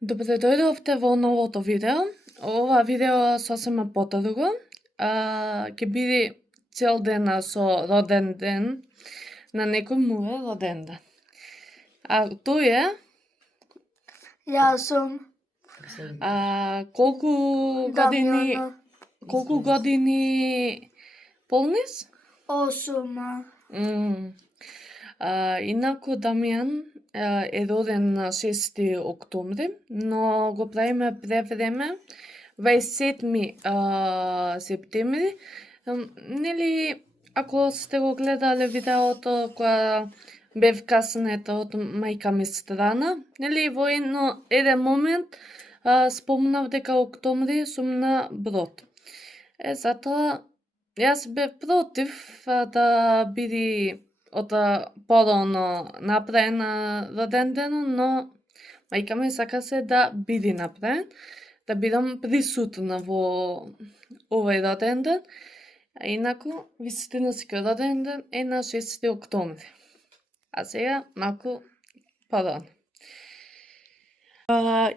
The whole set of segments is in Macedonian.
Добре дојдовте во новото видео. Ова видео е сосема подруго. Ќе биде цел дена со роден ден на некој му е роден ден. А тој е Јас сум колку години Дамјана. колку години полниш? 8. Инаку Дамјан е роден на 6 октомври, но го правиме превреме 27 септември. Нели, ако сте го гледале видеото кога бев каснета од мајка ми страна, нели во еден момент спомнав дека октомври сум на брод. Затоа јас бев против да биде од порано направен роден ден, но мајка ми сакаше да биде направен, да бидам присутна во овој роден ден. Инаку, вистински роден ден е на 6 октомври. А сега малку порано.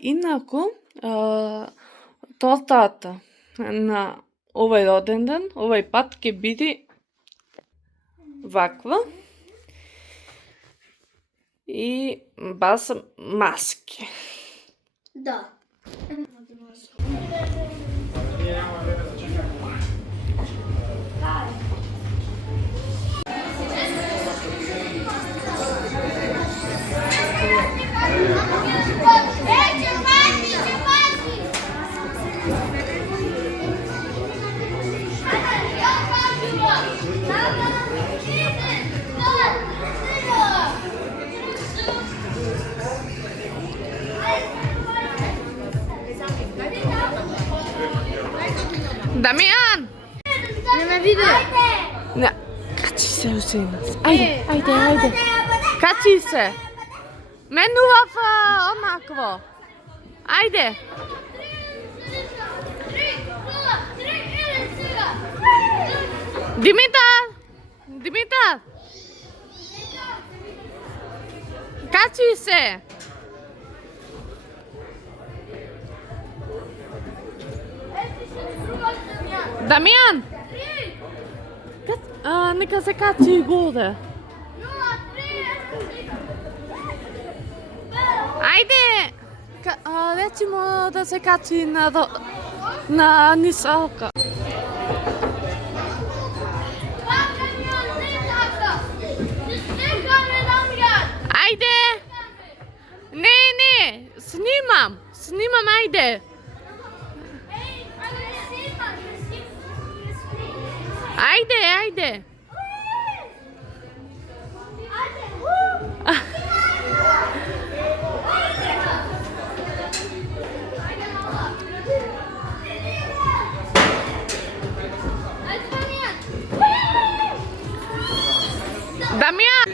Инаку, тортата на овој роден ден, овој пат ќе биде ваква и баш маски. Да. Дамјан! Не ме виде. Не, качи се усинас. Ајде. Качи се. Менував онакво. Ајде. Димитар! Качи се. Дамјан! Нека се качи горе. Ајде! Речи му да се качи на нисалка. Ајде! Не, снимам, ајде. Ајде. Дамјан!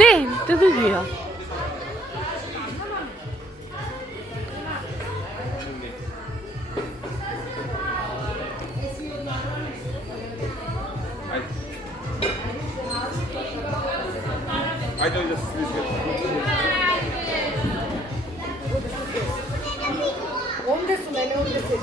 Не, те другија. Ajde da se svi Onde su mene, onde se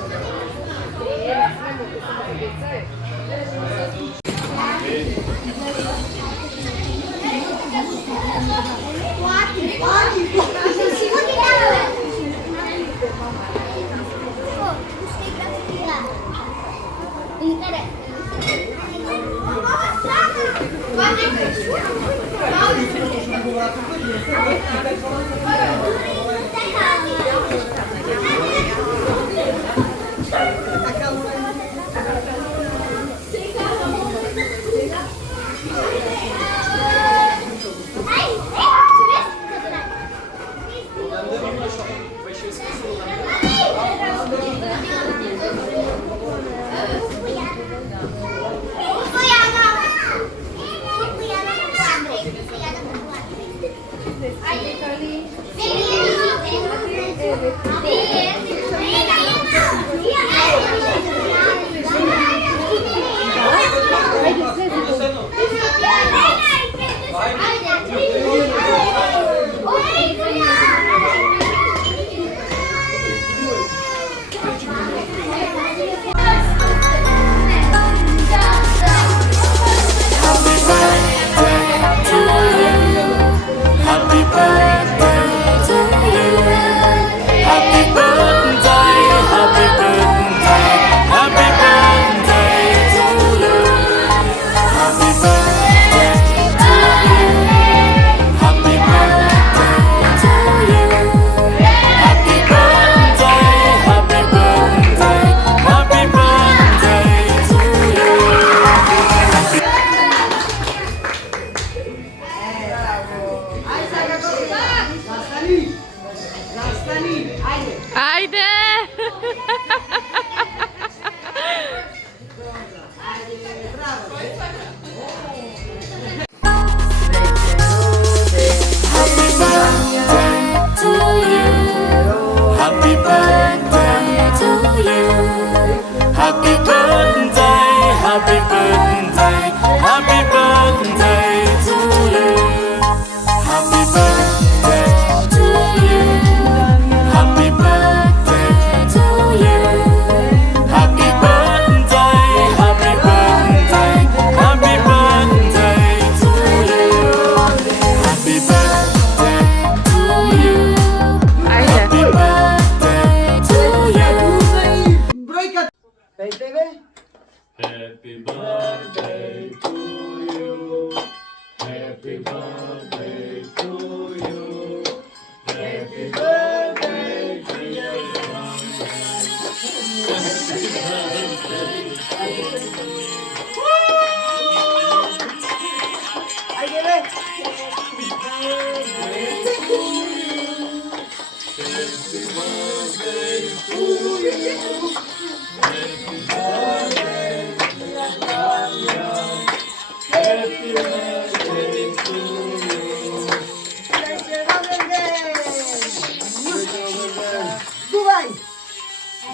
Дувај!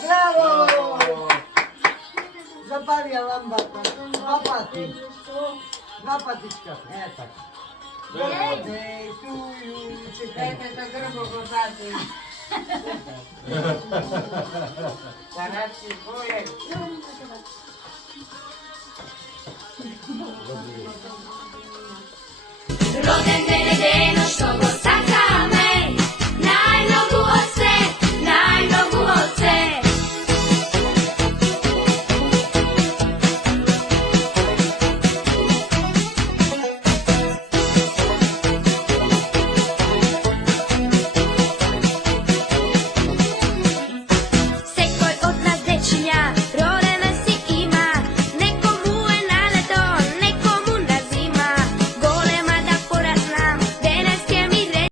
Браво! Запали ја ламбата. Два пати. Два пати скап. Е, така. Birthday to you. Чекајте да грбо го дати. Параци боје. Роден ден е денот што го сакаме, најмногу од се, најмногу од се. Секој од нас дечиња